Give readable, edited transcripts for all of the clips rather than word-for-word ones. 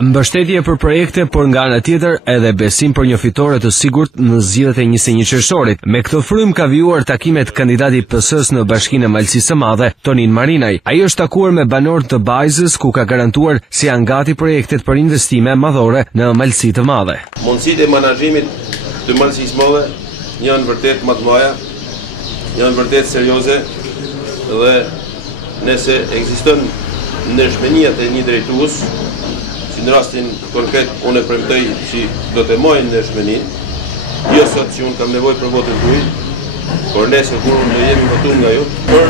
Mbështetje për projekte, por nga ana tjetër edhe besim për një fitore të sigurt në zgjedhjet e 21 qershorit. Me këtë frym ka vijuar takimet kandidati PS-s në Bashkinë e Malësisë së Madhe, Tonin Marinaj. Ai është takuar me banorët të Bajzës, ku ka garantuar se janë gati projektet për investime madhore në Malësi të Madhe. Mundësitë e menaxhimit të Malësisë së Madhe janë vërtet më të mëdha, janë vërtet serioze dhe nëse ekziston ndërshmëriat e një drejtues, në rastin konkret, unë e premtoj që do të mojnë në shmenin, jo sot që unë kam nevoj për votën tuaj, por nesër kur unë jemi votuar nga ju, për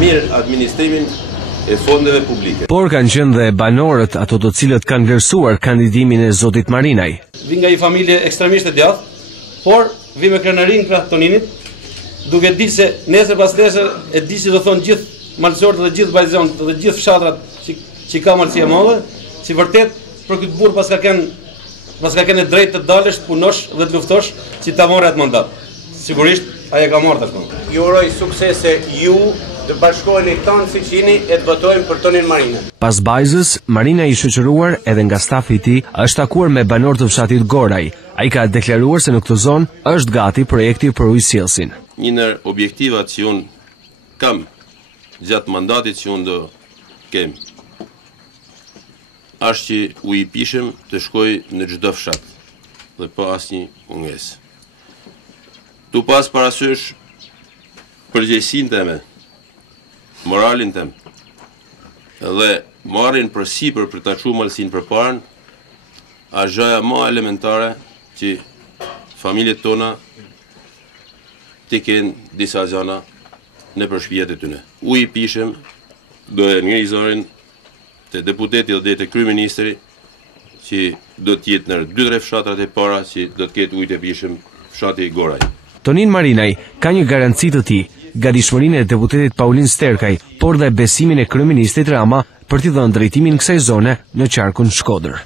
mirë administrimin e fondeve publike. Por kanë qenë dhe banorët, ato të cilët kanë vlerësuar kandidimin e zotit Marinaj. Vi nga një familje ekstremiste djathtë, por vi me krenarin krah Toninit, duke di se nesër pas nesër e di që do thonë gjithë malësorët dhe gjithë bajzonët dhe gjithë fshatrat që ka Malësia e Madhe, që vërtet për këtë burr pas ka kenë drejt të dalësh, të punosh dhe të luftosh që ta morë atë mandat. Sigurisht ai e ka marrë tashmë. Ju uroj suksese ju, të bashkoheni tanë fiqini e të votojmë për Tonin Marinaj. Pas Bajzës, Marinaj i shoqëruar edhe nga stafi i tij është takuar me banorë të fshatit Goraj. Ai ka deklaruar se në këtë zonë është gati projekti për ujësjellsin. Një ndër objektivat që unë kam gjatë mandatit që unë do kem është që ujëpishëm të shkoj në çdo fshat dhe pa asnjë mungesë. Tu pas parasysh përgjegjësinë time, moralin tim, dhe marrin përsipër për ta çuar Malësinë përpara, është gjëja më elementare që familjet tona të kenë disa gjëra në shtëpiat e tyre. Ujëpishëm do e ngri zorin të deputeti dhe të kryeministri që do të jetë në 2-3 fshatrat e para që do të ketë ujë të pishëm fshati i Goraj. Tonin Marinaj ka një garanci të tij, gatishmërinë e deputetit Paulin Sterkaj, por dhe besimin e kryeministrit Rama për t'i dhënë drejtimin kësaj zone në qarkun Shkodër.